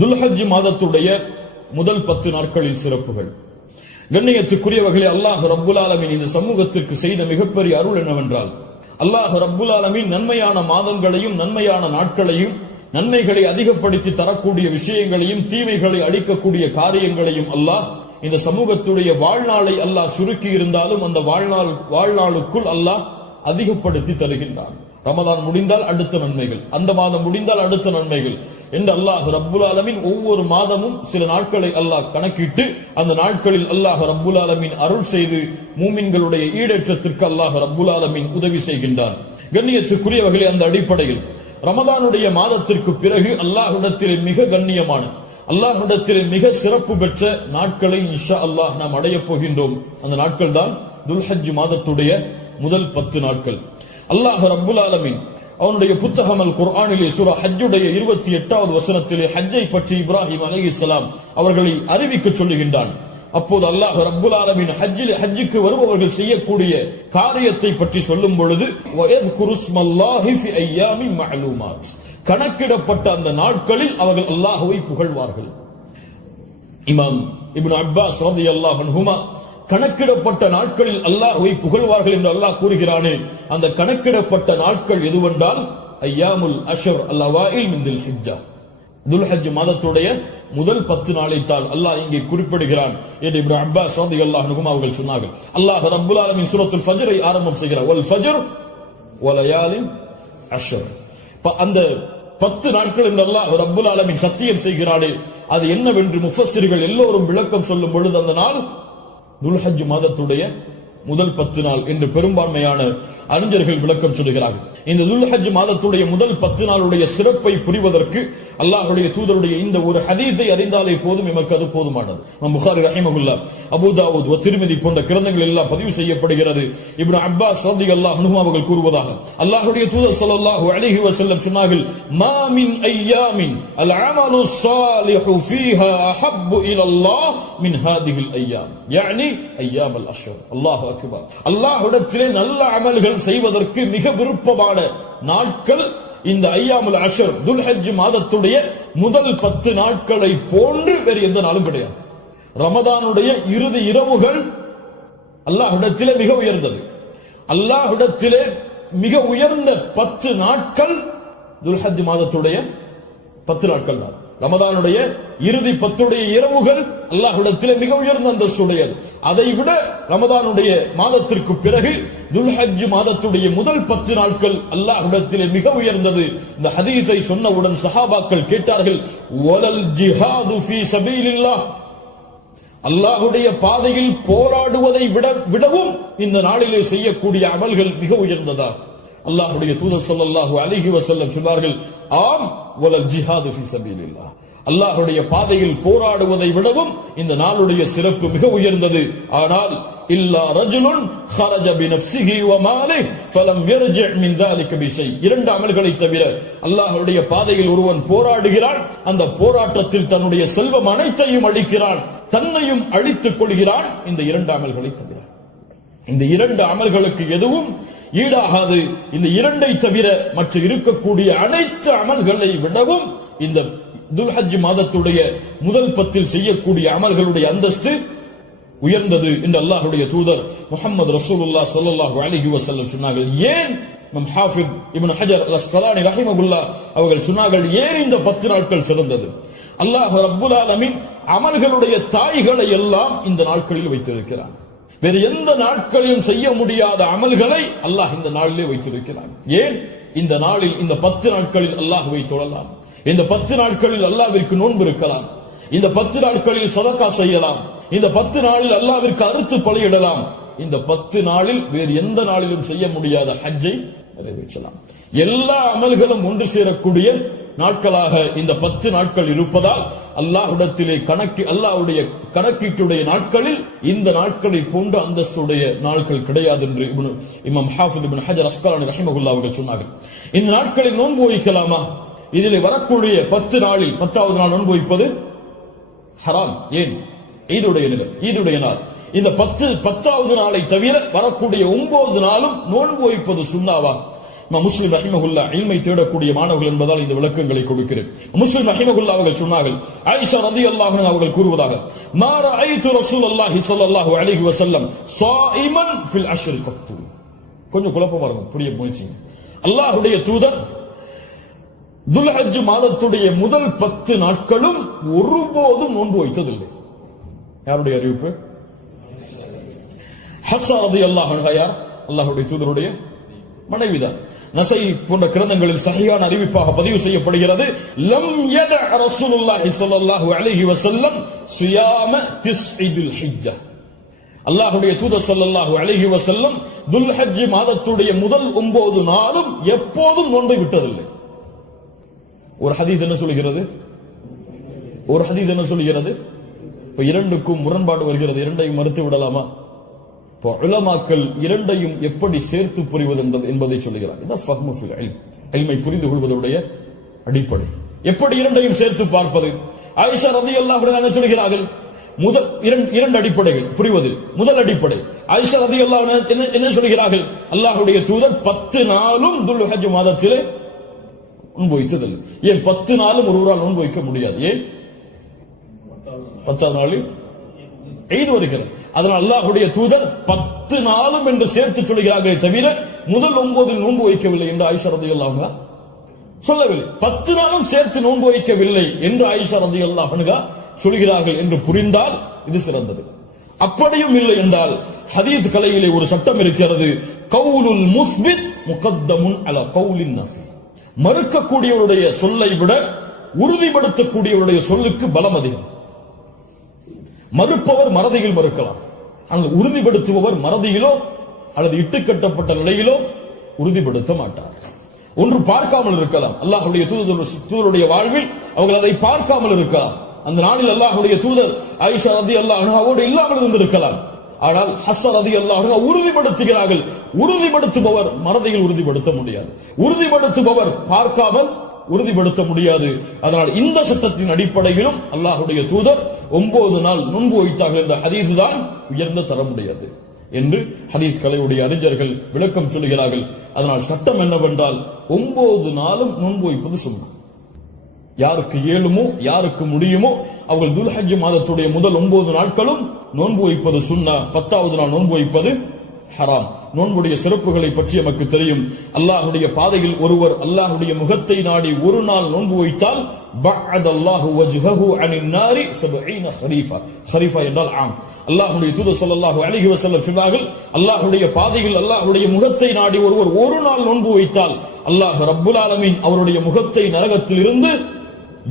துல்ஹஜ் மாதத்துடைய முதல் 10 நாட்களில் சிறப்புகள். கண்ணியத்துக்குரியவர்களே, அல்லாஹ் ரப்புல் ஆலமீன் இந்த சமூகத்திற்கு செய்த மிகப்பெரிய அருள் என்னவென்றால், அல்லாஹ் ரப்புல் ஆலமீன் நன்மையான மாதங்களையும் நன்மையான நாட்களையும் நன்மைகளை அதிகப்படுத்தி தரக்கூடிய விஷயங்களையும் தீமைகளை அழிக்கக்கூடிய காரியங்களையும் அல்லாஹ் இந்த சமூகத்துடைய வாழ்நாளை அல்லாஹ் சுருக்கி இருந்தாலும் அந்த வாழ்நாளுக்குள் அல்லாஹ் அதிகப்படுத்தி தருகின்றான். ரமதான் முடிந்தால் அடுத்த நன்மைகள், அந்த மாதம் முடிந்தால் அடுத்த நன்மைகள் என்று அல்லாஹ் ரப்புல் ஆலமீன் ஒவ்வொரு மாதமும் சில நாட்களை அல்லாஹ் கணக்கிட்டு அந்த நாட்களில் அல்லாஹ் ரப்புல் ஆலமீன் அருள் செய்து மூமின்களுடைய ஈடேற்றத்திற்கு அல்லாஹ் ரப்புல் ஆலமீன் உதவி செய்கின்றான். கண்ணியத்துக்குரியவர்களே, அந்த அடிப்படையில் ரமதானுடைய மாதத்திற்கு பிறகு அல்லாஹ்விடத்திலே மிக கண்ணியமான, அல்லாஹ்விடத்திலே மிக சிறப்பு பெற்ற நாட்களை இன்ஷா அல்லாஹ் நாம் அடையப் போகின்றோம். அந்த நாட்கள் தான் துல்ஹஜ் மாதத்துடைய முதல் 10 நாட்கள். அல்லாஹ் ரப்புல் ஆலமீன் அவனுடைய புத்தகம் அல் குர்ஆனிலே சூரா ஹஜ்ஜுடைய 28வது வசனத்திலே ஹஜ்ஜை பற்றி இப்ராஹிம் அலைஹிஸ்ஸலாம் அவர்களை அறிவிக்க சொல்லுகின்றான். அப்போது அல்லாஹ் ரப்புல் ஆலமீன் ஹஜ்ஜுக்கு வருபவர்கள் செய்யக்கூடிய காரியத்தை பற்றி சொல்லும் பொழுது வயذ்குரு ஸ்மல்லாஹி ஃபி அய்யாமின் மஅலூமாத், கணக்கிடப்பட்ட அந்த நாட்களில் அவர்கள் அல்லாஹ்வை புகழ்வார்கள். இமாம் இப்னு அப்பாஸ் ரலியல்லாஹு அன்ஹுமா கணக்கிடப்பட்ட நாட்களில் அல்லாஹ்வை புகழ்வார்கள் என்று அல்லாஹ் கூறுகிறானே, அந்த கணக்கிடப்பட்ட நாட்கள் எதுவென்றால் அய்யாமுல் அஷ்ர் அல்-அவாயில் மின் துல்ஹிஜ்ஜா, துல்ஹஜ் மாதத்துடைய முதல் 10 நாளைத்தான் அல்லாஹ் இங்கே குறிப்பிடுகிறான் என்று இப்னு அப்பாஸ் ரலியல்லாஹு அன்ஹுமா அவர்கள் சொன்னார்கள். அல்லாஹ் ரப்புல் ஆலமீன் சூரத்துல் ஃபஜ்ரை ஆரம்பம் செய்கிறார், வல் ஃபஜ்ர் வலயாலின் அஷ்ர். அந்த 10 நாட்கள் என்று அல்லாஹ் ரப்புல் ஆலமீன் சத்தியம் செய்கிறானே, அது என்னவென்று முஃபஸ்ஸிர்கள் எல்லோரும் விளக்கம் சொல்லும் பொழுது அந்த நாள் துல்ஹஜ் மாதத்துடைய முதல் 10 நாள் என்று பெரும்பான்மையான அறிஞர்கள் விளக்கம் சொல்கிறார்கள். இந்த துல்ஹஜ் மாதத்துடைய முதல் 10 நாளுடைய சிறப்பை புரிவதற்கு அல்லாஹ்வுடைய தூதருடைய இந்த ஒரு ஹதீஸை அறிந்தாலே போதும், எமக்கு அது போதுமானது. புகாரி ரஹிமஹுல்லாஹ், அபூ தாவூத், திர்மிதி போன்ற கிரந்தங்கள் எல்லாம் பதிவு செய்யப்படுகிறது. இப்னு அப்பாஸ் ரலியல்லாஹு அன்ஹு அவர்கள் கூறுவதாக, அல்லாஹ்வுடைய தூதர் ஸல்லல்லாஹு அலைஹி வஸல்லம் சொன்னார்கள், மா மின் அய்யாமின் அல் அமலு ஸாலிஹு ஃபீஹா அஹப்பு இலல்லாஹ் மின் ஹாதிஹில் அய்யாம், யானி அய்யாம் அல் அஷ்ர். அல்லாஹு அக்பர். அல்லாஹ்விடத்திலே நல்ல அமல்கள் செய்வதற்கு மிக விருப்பமான நாட்கள் இந்த அய்யாமுல் அஷ்ர், துல்ஹஜ் மாதத்துடைய முதல் 10 நாட்களை போன்று வேறு எந்த நாளும் கிடையாது. ரமதானுடைய இறுதி இரவுகள் அல்லாஹ்விடத்திலே மிக உயர்ந்தது. அல்லாஹ்விடத்திலே மிக உயர்ந்த 10 நாட்கள் துல்ஹஜ் மாதத்துடைய 10 நாட்கள் தான். ரமதானுடைய இறுதி 10 இரவுகள் அல்லாஹ்விடத்திலே மிக உயர்ந்த அந்தஸ்துடையது. அதை விட ரமதானுடைய மாதத்திற்கு பிறகு துல்ஹஜ் மாதத்துடைய முதல் 10 நாட்கள் அல்லாஹ்விடத்திலே மிக உயர்ந்தது. இந்த ஹதீஸை சொன்னவுடன் சஹாபாக்கள் கேட்டார்கள், வலல் ஜிஹாது ஃபீ சபீலில்லாஹ், அல்லாஹ்வுடைய பாதையில் போராடுவதை விடவும் இந்த நாளிலே செய்யக்கூடிய அமல்கள் மிக உயர்ந்ததா? அல்லாஹ்வுடைய தூதர் ஸல்லல்லாஹு அலைஹி வஸல்லம் சொன்னார்கள், ஆம், வலல் ஜிஹாது ஃபீ சபீலில்லாஹ், அல்லாஹ்வுடைய பாதையில் போராடுவதை விடவும் இந்த நாளுடைய சிறப்பு மிக உயர்ந்தது. ஆனால் இல்லா ரஜுலுன் خرج بنفسه وماله فلم يرجع من ذلك بشيء, 2 அமல்களை தவிர அல்லாஹ்வுடைய பாதையில் ஒருவன் போராடுகிறான், அந்த போராட்டத்தில் தன்னுடைய செல்வம் அனைத்தையும் அழிக்கிறான், தன்னையும் அழித்துக் கொள்கிறான், இந்த 2 அமல்களை தவிர. இந்த 2 அமல்களுக்கு எதுவும் ஈடாகாது. இந்த 2ஐ தவிர மற்ற இருக்கக்கூடிய அனைத்து அமல்களை விடவும் இந்த துல்ஹஜ் மாதத்துடைய முதல் 10 செய்யக்கூடிய அமல்களுடைய அந்தஸ்து உயர்ந்தது என்று அல்லாஹ்வுடைய தூதர் முஹம்மது ரசூலுல்லாஹ் ஸல்லல்லாஹு அலைஹி வஸல்லம் சொன்னார்கள். ஏன் ஹாஃபிஸ் இப்னு ஹஜர் அல் அஸ்கலானி ரஹிமஹுல்லாஹ் அவர்கள் சொன்னார்கள், ஏன் இந்த 10 நாட்கள் சிறந்தது? அல்லாஹ் ரப்புல் ஆலமீன் அமல்களுடைய தாய்களை எல்லாம் இந்த நாட்களில் வைத்திருக்கிறார். வேறு எந்த நாட்களிலும் செய்ய முடியாத அமல்களை அல்லாஹ் இந்த நாளிலே வைத்திருக்கிறார். ஏன்? இந்த நாளில், இந்த 10 நாட்களில் அல்லாஹ்வை தொழலாம், இந்த 10 நாட்களில் அல்லாஹ்விற்கு நோன்பு இருக்கலாம், இந்த 10 நாட்களில் சதகா செய்யலாம், இந்த 10 நாளில் அல்லாஹ்விற்கு அறுத்து பலியிடலாம், இந்த 10 நாளில் வேறு எந்த நாளிலும் செய்ய முடியாத ஹஜ்ஜை நிறைவேற்றலாம். எல்லா அமல்களும் ஒன்று சேரக்கூடிய நாட்களாக இந்த 10 நாட்கள் இருப்பதால் அல்லாஹ்விடத்திலே அல்லாஹ்வுடைய கணக்கீட்டுடைய நாட்களில் இந்த நாட்களை போன்ற அந்தஸ்துடைய நாட்கள் கிடையாது என்று இமாம் ஹாஃபிஸ் இப்னு ஹஜர் அஸ்கலானி ரஹிமஹுல்லாஹ் அவர்கள் சொன்னார்கள். இந்த நாட்களில் நோன்பு வைக்கலாமா? இதிலே வரக்கூடிய 10 நாளில் 10வது நாள் நோன்பு வைப்பது ஹராம். ஏன்? ஈதுடைய நாள். இந்த 10வது நாளை தவிர வரக்கூடிய 9 நாளும் நோன்பு வைப்பது சுன்னாவா? முஸ்லிம் ரஹிமஹுல்லா இல்மை தேடக்கூடிய மாணவர்கள் என்பதால் இந்த விளக்கங்களை கொடுக்கிறேன். முஸ்லிம் ரஹிமஹுல்லா அவர்கள் சொன்னார்கள், ஆயிஷா ரலியல்லாஹு அன்ஹா அவர்கள் கூறுவதாக, மா ரஅய்து ரசூலுல்லாஹி ஸல்லல்லாஹு அலைஹி வஸல்லம் ஸாயிமன் ஃபில் அஷ்ர் கத்து. கொஞ்சம் குழப்பமா இருக்கும், புரிய முயற்சி. அல்லாஹ்வுடைய தூதர் துல்ஹஜ் மாதத்துடைய முதல் 10 நாட்களும் ஒருபோதும் நோன்பு வைத்ததில்லை. யாருடைய அறிவிப்பு? ஹஃப்ஸா ரலியல்லாஹு அன்ஹா யார்? அல்லாஹ்வுடைய தூதருடைய மனைவிதான். நஸை போன்ற கிரந்தங்களில் சஹீஹான அறிவிப்பாக பதிவு செய்யப்படுகிறது, லம் யத ரசூலுல்லாஹி ஸல்லல்லாஹு அலைஹி வஸல்லம் ஸியாம திஸ்இல் ஹிஜ்ஜா. அல்லாஹ்வுடைய தூதர் ஸல்லல்லாஹு அலைஹி வஸல்லம் துல்ஹஜ் மாதத்துடைய முதல் 9 நாளும் எப்போதும் நோன்பை விட்டதில்லை. ஒரு ஹதீஸ் என்ன சொல்கிறது? ஒரு ஹதீஸ் என்ன சொல்கிறது? இப்ப இரண்டுக்கும் முரண்பாடு வருகிறது, இரண்டையும் மறுத்து விடலாமா? இப்போ உலமாக்கள் இரண்டையும் எப்படி சேர்த்து புரிவது என்பதை சொல்லுகிறார். இதான் ஃபஹ்மு ஃபில் இல்ம், இல்மை புரிந்து கொள்வதுடைய அடிப்படை. எப்படி இரண்டையும் சேர்த்து பார்ப்பது? ஆயிஷா ரலியல்லாஹு அன்ஹா என்ன சொல்கிறார்கள்? முதல் இரண்டு அடிப்படைகள் புரிவது. முதல் அடிப்படை, ஆயிஷா ரலியல்லாஹு அன்ஹா என்ன சொல்கிறார்கள்? அல்லாஹ்வுடைய தூதர் 10 நாளும் துல்ஹஜ் மாதத்திலே நோன்பு வைத்ததில்லை. ஏன் 10 நாளும் ஒருவரால் நோன்பு வைக்க முடியாது? ஏன்? 10ஆவது நாளில் ஈத் வருகிறது. அதனால் அல்லாஹ்வுடைய தூதர் 10 நாளும் என்று சேர்த்து சொல்கிறார்களே தவிர முதல் 9 நோன்பு வைக்கவில்லை என்று ஆயிஷா ரலியல்லாஹு அன்ஹா சொல்லவில்லை. 10 நாளும் சேர்த்து நோன்பு வைக்கவில்லை என்று ஆயிஷா ரலியல்லாஹு அன்ஹா சொல்கிறார்கள் என்று புரிந்தால் இது சிறந்தது. அப்படியும் இல்லை என்றால் ஹதீஸ் கலையிலே ஒரு சட்டம் இருக்கிறது, கவுலுல் முஸ்பித் முகத்தமுன் அலா கவுலின் நஃபி. மறுக்கக்கூடியவருடைய சொல்லை விட உறுதிப்படுத்தக்கூடியவருடைய சொல்லுக்கு பலம் அதிகம். மறுப்பவர் மறதியில் மறுக்கலாம், ஆனால் உறுதிப்படுத்துபவர் மறதியிலோ அல்லது இட்டுக்கட்டப்பட்ட நிலையிலோ உறுதிப்படுத்த மாட்டார். ஒன்று பார்க்காமல் இருக்கலாம், அல்லாஹ்வுடைய தூதருடைய வாழ்வில் அவர்கள் அதை பார்க்காமல் இருக்கலாம். அந்த நாளில் அல்லாஹ்வுடைய தூதர் ஆயிஷா ரலியல்லாஹு அன்ஹாவோடு இல்லாமல் இருந்திருக்கலாம். ஆனால் ஹஃப்ஸா ரலியல்லாஹு அன்ஹா உறுதிப்படுத்துகிறார்கள். உறுதிப்படுத்துபவர் மறதியில் உறுதிப்படுத்த முடியாது, உறுதிப்படுத்துபவர் பார்க்காமல் உறுதிப்படுத்த முடியாது. அதனால் இந்த சட்டத்தின் அடிப்படையிலும் அல்லாஹ்வுடைய தூதர் 9 நாள் நோன்பு வைத்தார்கள் என்ற ஹதீஸ் தான் உயர்ந்த தரமுடையது என்று ஹதீஸ் கலையுடைய அறிஞர்கள் விளக்கம் சொல்கிறார்கள். அதனால் சட்டம் என்னவென்றால் 9 நாளும் நோன்பு வைப்பது சுன்னத். யாருக்கு இயலுமோ யாருக்கு முடியுமோ அவர்கள் துல்ஹஜ் மாதத்துடைய முதல் 9 நாட்களும் நோன்பு வைப்பது சுன்னா, 10ஆவது நாள் நோன்பு வைப்பது ஹராம். நோன்புடைய சிறப்புகளை பற்றி நமக்கு தெரியும். அல்லாஹ்வுடைய பாதையில் ஒருவர் அல்லாஹ்வுடைய முகத்தை நாடி ஒரு நாள் நோன்பு வைத்தால் பஅதல்லாஹு வஜ்ஹஹு அனின் நாரி 70 ஹரீஃபா. ஹரீஃபா என்றால் ஆம். அல்லாஹ்வுடைய தூதர் ஸல்லல்லாஹு அலைஹி வஸல்லம் சொன்னார்கள், அல்லாஹ்வுடைய பாதையில் அல்லாஹ்வுடைய முகத்தை நாடி ஒருவர் ஒரு நாள் நோன்பு வைத்தால் அல்லாஹ் ரப்புல் ஆலமீன் அவருடைய முகத்தை நரகத்தில் இருந்து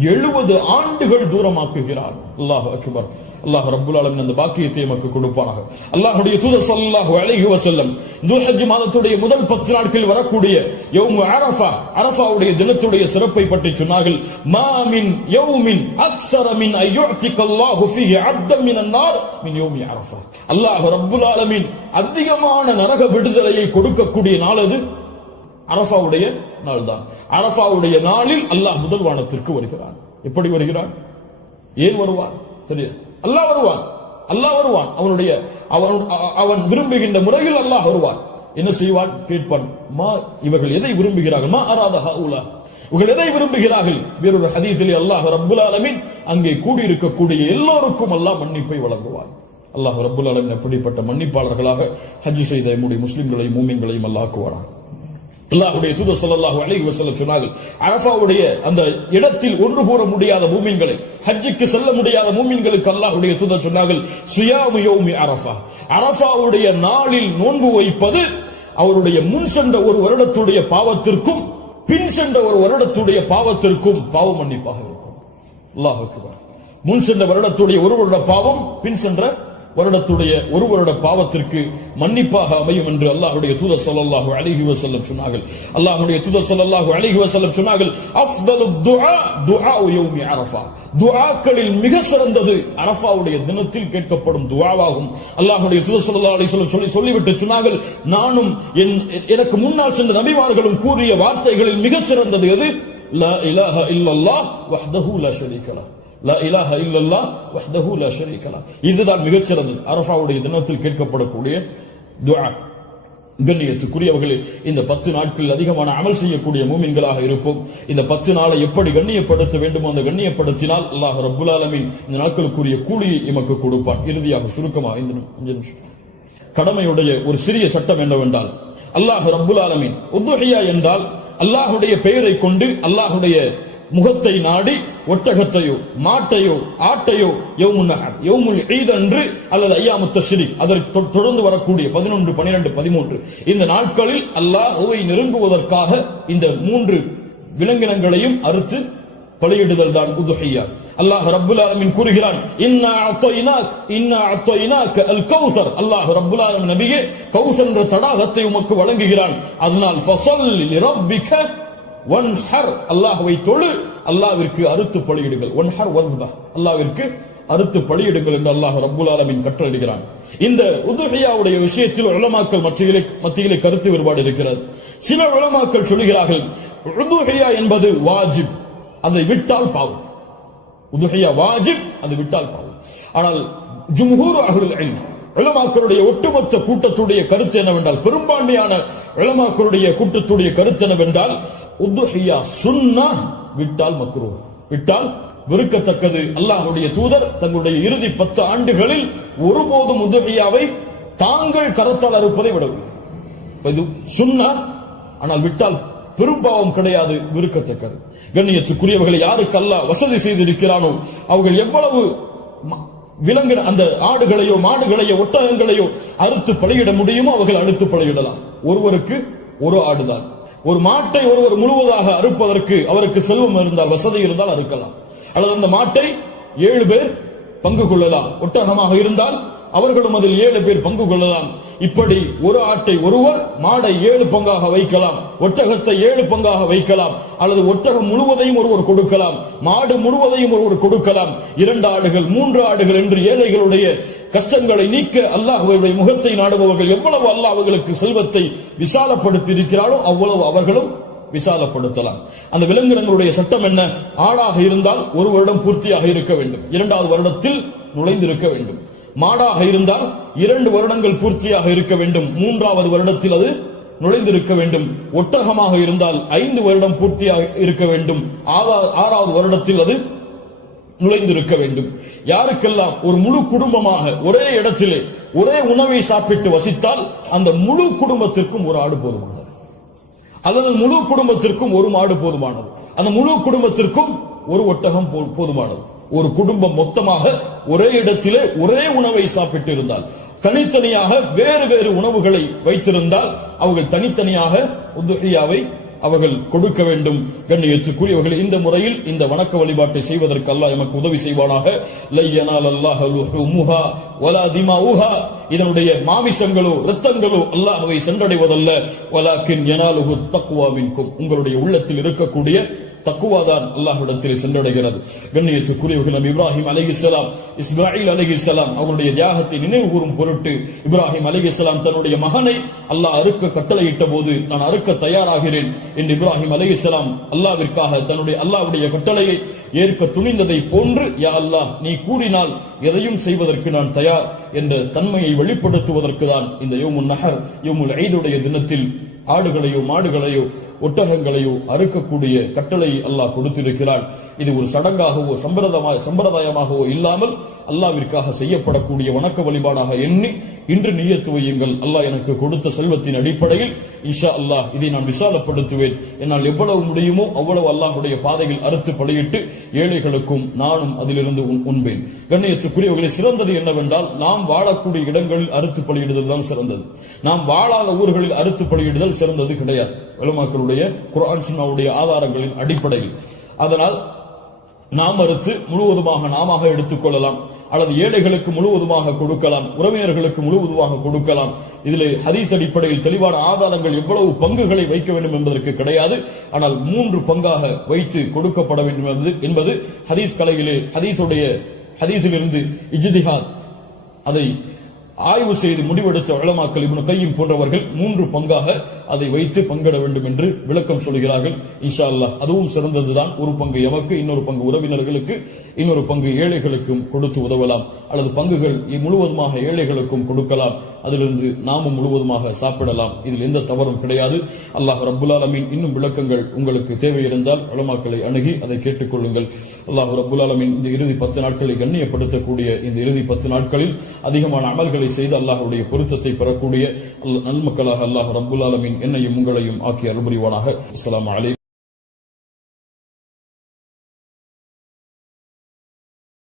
70 ஆண்டுகள் தூரமாக்குகிறார். அல்லாஹு அக்பர். அல்லாஹ் ரப்புல் ஆலமீன் அந்த பாக்கியத்தை நமக்கு கொடுப்பானாக. அல்லாஹ்வுடைய தூதர் ஸல்லல்லாஹு அலைஹி வஸல்லம் துல்ஹஜ் மாதத்துடைய முதல் 10 நாட்களில் வரக்கூடிய யௌமு அரஃபா, அரஃபாவுடைய தினத்துடைய சிறப்பை பற்றி சொன்னார்கள். மா மின் யௌமின் அக்ஸர மின் அய்யுஅதிகல்லாஹு ஃபீஹி அப்தன் மினன் நார் மின் யௌமி அரஃபா. அல்லாஹ் ரப்புல் ஆலமீன் அதிகமான நரக விடுதலையை கொடுக்கக்கூடிய நாள் அது அரஃபாவுடைய நாள் தான். அரஃபாவுடைய நாளில் அல்லாஹ் முதல் வானத்திற்கு வருகிறான். எப்படி வருகிறான்? ஏன் வருவான் தெரியாது. அல்லாஹ் வருவான், அல்லாஹ் வருவான். அவன் விரும்புகின்ற முறையில் அல்லாஹ் வருவான். என்ன செய்வான்? கேட்பான், மா இவர்கள் எதை விரும்புகிறார்கள்? மா அராத ஹவுலா, இவர்கள் எதை விரும்புகிறார்கள்? வேறொரு ஹதீஸிலே அல்லாஹ் ரப்புல் ஆலமீன் அங்கே கூடியிருக்கக்கூடிய எல்லோருக்கும் அல்லாஹ் மன்னிப்பை வழங்குவான். அல்லாஹ் ரப்புல் ஆலமீன் அப்படிப்பட்ட மன்னிப்பாளர்களாக ஹஜ் செய்த நம்முடைய முஸ்லிம்களையும் மூமின்களையும் அல்லாஹ் ஆக்குவானாக. அல்லாஹ்வுடைய தூதர் ஸல்லல்லாஹு அலைஹி வஸல்லம் சொன்னார்கள், அரஃபாவுடைய அந்த இடத்தில் ஒன்று கூற முடியாத மூமின்களை, ஹஜ்ஜுக்கு செல்ல முடியாத மூமின்களுக்கு அல்லாஹ்வுடைய தூதர் சொன்னார்கள், ஸியாமு யௌமி அரஃபா, அரஃபாவுடைய நாளில் நோன்பு வைப்பது அவருடைய முன் சென்ற ஒரு வருடத்துடைய பாவத்திற்கும் பின் சென்ற ஒரு வருடத்துடைய பாவத்திற்கும் பாவ மன்னிப்பாக இருக்கும். அல்லாஹ் அக்பர். முன் சென்ற வருடத்துடைய ஒரு வருட பாவம் பின் சென்ற வருடத்துடைய ஒரு வருட பாவத்திற்கு மன்னிப்பாக அமையும் என்று அல்லாஹ்வுடைய தூதர் ஸல்லல்லாஹு அலைஹி வஸல்லம் சொன்னார்கள். அல்லாஹ்வுடைய தூதர் ஸல்லல்லாஹு அலைஹி வஸல்லம் சொன்னார்கள், அஃதலுத் துஆ துஆஉ யௌமி அரஃபா, துஆக்களில் மிக சிறந்தது அரஃபாவுடைய தினத்தில் கேட்கப்படும் துஆவாகும். அல்லாஹ்வுடைய தூதர் ஸல்லல்லாஹு அலைஹி வஸல்லம் சொல்லிவிட்டு சொன்னார்கள், நானும் எனக்கு முன்னால் சென்ற நபிமார்களும் கூறிய வார்த்தைகளில் மிக சிறந்தது எது? லா இலாஹ இல்லல்லாஹ் வஹ்தஹு லா ஷரீக லஹ், லா இலாஹ இல்லல்லாஹ் வஹ்தஹு லா ஷரீக லஹ். இதுதான் மிகச் சிறந்தது அரஃபாவுடைய தினத்தில் கேட்கப்படக்கூடிய துஆ. கண்ணியத்துக்குரியவர்களே, இந்த 10 நாட்களில் அதிகமான அமல் செய்யக்கூடிய மூமின்களாக இருப்போம். இந்த 10 நாளை எப்படி கண்ணியப்படுத்த வேண்டுமோ அந்த கண்ணியப்படுத்தினால் அல்லாஹ் ரப்புல் ஆலமீன் இந்த நாட்களுக்குரிய கூலியை எமக்கு கொடுப்பான். இறுதியாக சுருக்கமாக கடமையுடைய ஒரு சிறிய சட்டம் என்னவென்றால், அல்லாஹ் ரப்புல் ஆலமீன் உதுஹியா என்றால் அல்லாஹுடைய பெயரை கொண்டு அல்லாஹுடைய முகத்தை நாடி ஒட்டகத்தையோ மாட்டையோ ஆட்டையோ யௌமுன் நஹர் யௌமுல் ஈத் அன்று அல்லது அய்யாமுத் தஷ்ரீக் அதற்கு தொடர்ந்து வரக்கூடிய 11, 12, 13 இந்த நாட்களில் அல்லாஹ்வை நெருங்குவதற்காக இந்த 3 விலங்கினங்களையும் அறுத்து பலியிடுதல் தான் உதுஹியா. அல்லாஹ் ரப்புல் ஆலமீன் கூறுகிறான், இன்னா அத்தய்னாக அல் கௌசர். அல்லாஹ் ரப்புல் ஆலமீன் நபியே கௌசர் என்ற தடாகத்தை உமக்கு வழங்குகிறான். அதனால் ஃபஸல்லி லிரப்பிக வன்ஹர், அல்லாஹ்வை தொழு, அல்லாஹ்விற்கு அறுத்து பலியிடுங்கள். வன்ஹர் வஸ்பஹ், அல்லாஹ்விற்கு அறுத்து பலியிடுங்கள் என்று அல்லாஹ் ரப்புல் ஆலமீன் கட்டளையிடுகிறான். இந்த உதுஹியாவுடைய விஷயத்தில் உலமாக்கள் மத்தியிலே கருத்து வேறுபாடு இருக்கிறது. சில உலமாக்கள் சொல்கிறார்கள், உதுஹியா என்பது வாஜிப், அதை விட்டால் பாவம். உதுஹியா வாஜிப், அது விட்டால் பாவம். ஆனால் ஜும்ஹூர் அஹ்லுல் இல்ம் உலமாக்களுடைய ஒட்டுமொத்த கூட்டத்துடைய கருத்து என்னவென்றால், பெரும்பான்மையான உலமாக்களுடைய கூட்டத்துடைய கருத்து என்னவென்றால், உதுஹியா சுன்னா, விட்டால் மக்ரூஹ், விட்டால் வெறுக்கத்தக்கது. அல்லாஹ்வுடைய தூதர் தங்களுடைய இறுதி 10 ஆண்டுகளில் ஒருபோதும் உதுஹியாவை தாங்கள் கரத்தால் அறுப்பதை விடவில்லை. இது சுன்னா, ஆனால் விட்டால் பெரும்பாவம் கிடையாது, வெறுக்கத்தக்கது. கண்ணியத்துக்குரியவர்களை யாருக்கு அல்லாஹ் வசதி செய்திருக்கிறானோ அவர்கள் எவ்வளவு விலங்கு அந்த ஆடுகளையோ மாடுகளையோ ஒட்டகங்களையோ அறுத்து பலியிட முடியுமோ அவர்கள் அறுத்து பலியிடலாம். ஒருவருக்கு ஒரு ஆடுதான். ஒரு மாட்டை ஒருவர் முழுவதாக அறுப்பதற்கு அவருக்கு செல்வம் இருந்தால், வசதி இருந்தால் அறுக்கலாம். அல்லது அந்த மாட்டை 7 பேர் பங்கு கொள்ளலாம். ஒட்டகமாக இருந்தால் அவர்களும் அதில் 7 பேர் பங்கு கொள்ளலாம். இப்படி ஒரு ஆட்டை ஒருவர், மாடை 7 பங்காக வைக்கலாம், ஒட்டகத்தை 7 பங்காக வைக்கலாம். அல்லது ஒட்டகம் முழுவதையும் ஒருவர் கொடுக்கலாம், மாடு முழுவதையும் ஒருவர் கொடுக்கலாம். 2 ஆடுகள் 3 ஆடுகள் என்று ஏழைகளுடைய கஷ்டங்களை நீக்க அல்லாஹ்வுடைய முகத்தை நாடுபவர்கள் எவ்வளவு அல்லாஹ் அவர்களுக்கு செல்வத்தை விசாலப்படுத்தி இருக்கிறாரோ அவ்வளவு அவர்களும் விசாலப்படுத்தலாம். அந்த விலங்கினங்களுடைய சட்டம் என்ன? ஆடாக இருந்தால் 1 வருடம் பூர்த்தியாக இருக்க வேண்டும், 2வது வருடத்தில் நுழைந்திருக்க வேண்டும். மாடாக இருந்தால் 2 வருடங்கள் பூர்த்தியாக இருக்க வேண்டும், 3வது வருடத்தில் அது நுழைந்திருக்க வேண்டும். ஒட்டகமாக இருந்தால் 5 வருடம் பூர்த்தியாக இருக்க வேண்டும், 6வது வருடத்தில் அது நுழைந்திருக்க வேண்டும். யாருக்கெல்லாம் ஒரு முழு குடும்பமாக ஒரே இடத்திலே ஒரே உணவை சாப்பிட்டு வசித்தால் அந்த முழு குடும்பத்திற்கும் ஒரு ஆடு போதுமானது, அல்லது முழு குடும்பத்திற்கும் ஒரு மாடு போதுமானது, அந்த முழு குடும்பத்திற்கும் ஒரு ஒட்டகம் போதுமானது. ஒரு குடும்பம் மொத்தமாக ஒரே இடத்திலே ஒரே உணவை சாப்பிட்டு இருந்தால், தனித்தனியாக வேறு வேறு உணவுகளை வைத்திருந்தால் அவர்கள் தனித்தனியாக உதுஹியாவை அவர்கள் கொடுக்க வேண்டும். கண்ணியத்துக்குரியவர்கள், இந்த முறையில் இந்த வணக்க வழிபாட்டை செய்வதற்கு அல்லாஹ் எமக்கு உதவி செய்வானாக. லையனால் அல்லாஹ் லுஹுமுஹா வலா திமாஉஹா, இதனுடைய மாமிசங்களோ இரத்தங்களோ அல்லாஹ்வை சென்றடைவதல்ல. வலாக்கின் யனாலுஹு தக்வா மின்கும், உங்களுடைய உள்ளத்தில் இருக்கக்கூடிய தக்குவாதான் அல்லாஹ்விடத்தில் சென்றடைகிறது. கண்ணியத்துக்குரியவர்கள், நபி இப்ராஹிம் அலைஹிஸ்ஸலாம், இஸ்மாயில் அலைஹிஸ்ஸலாம் அவருடைய தியாகத்தை நினைவு கூறும் பொருட்டு இப்ராஹிம் அலைஹிஸ்ஸலாம் தன்னுடைய மகனை அல்லாஹ் அறுக்க கட்டளையிட்ட போது, நான் அறுக்க தயாராகிறேன் என்று இப்ராஹிம் அலைஹிஸ்ஸலாம் அல்லாஹ்விற்காக தன்னுடைய அல்லாஹ்வுடைய கட்டளையை ஏற்க துணிந்ததை போன்று, யா அல்லாஹ் நீ கூறினால் எதையும் செய்வதற்கு நான் தயார் என்ற தன்மையை வெளிப்படுத்துவதற்கு தான் இந்த யௌமுன் நஹர் யௌமுல் ஈதுடைய தினத்தில் ஆடுகளையோ மாடுகளையோ ஒட்டகங்களையோ அறுக்கக்கூடிய கட்டளை அல்லாஹ் கொடுத்திருக்கிறான். இது ஒரு சடங்காகவோ சம்பிரதாயமாகவோ இல்லாமல் அல்லாஹ்விற்காக செய்யப்படக்கூடிய வணக்க வழிபாடாக எண்ணி இன்று நியத்து வையுங்கள். அல்லாஹ் எனக்கு கொடுத்த செல்வத்தின் அடிப்படையில் இன்ஷா அல்லாஹ் இதை நான் விசாலப்படுத்துவேன். என்னால் எவ்வளவு முடியுமோ அவ்வளவு அல்லாஹ்வுடைய பாதையில் அறுத்து பலியிட்டு ஏழைகளுக்கும் நானும் அதிலிருந்து உண்பேன். கண்ணியத்துக்குரியவர்களை, சிறந்தது என்னவென்றால் நாம் வாழக்கூடிய இடங்களில் அறுத்து பலியிடுதல் தான் சிறந்தது. நாம் வாழாத ஊர்களில் அறுத்து பலியிடுதல் சிறந்தது கிடையாது, உலமாக்களுடைய குர்ஆன் சுன்னாவுடைய ஆதாரங்களின் அடிப்படையில். அதனால் நாம் அறுத்து முழுவதுமாக நாம எடுத்துக் கொள்ளலாம், அல்லது ஏழைகளுக்கு முழுவதுமாக கொடுக்கலாம், உறவினர்களுக்கு முழுவதுமாக கொடுக்கலாம். இதில் ஹதீஸ் அடிப்படையில் தெளிவான ஆதாரங்கள் எவ்வளவு பங்குகளை வைக்க வேண்டும் என்பதற்கு கிடையாது. ஆனால் 3 பங்காக வைத்து கொடுக்கப்பட வேண்டும் என்பது ஹதீஸ் கலையிலே ஹதீஸிலிருந்து இஜ்திஹாத் அதை ஆய்வு செய்து முடிவெடுத்த உலமாக்கள் இப்னு கையிம் போன்றவர்கள் 3 பங்காக அதை வைத்து பங்கிட வேண்டும் என்று விளக்கம் சொல்கிறார்கள். இன்ஷா அல்லாஹ் அதுவும் சிறந்ததுதான். ஒரு பங்கு எமக்கு, இன்னொரு பங்கு உறவினர்களுக்கு, இன்னொரு பங்கு ஏழைகளுக்கும் கொடுத்து உதவலாம். அல்லது பங்குகள் முழுவதுமாக ஏழைகளுக்கும் கொடுக்கலாம். அதிலிருந்து நாமும் முழுவதுமாக சாப்பிடலாம். இதில் எந்த தவறும் கிடையாது. அல்லாஹ் ரப்புல் ஆலமீன் இன்னும் விளக்கங்கள் உங்களுக்கு தேவை இருந்தால் உலமாக்களை அணுகி அதை கேட்டுக்கொள்ளுங்கள். அல்லாஹ் ரப்புல் ஆலமீன் இந்த இறுதி 10 நாட்களை கண்ணியப்படுத்தக்கூடிய இந்த இறுதி 10 நாட்களில் அதிகமான அமல்களை செய்து அல்லாஹ்வுடைய பொருத்தத்தை பெறக்கூடிய நல்மக்களாக அல்லாஹ் ரப்புல் ஆலமீன் என்னையும் உங்களையும் ஆக்கி அருள்புரிவானாக. அஸ்ஸலாமு அலைக்கும்.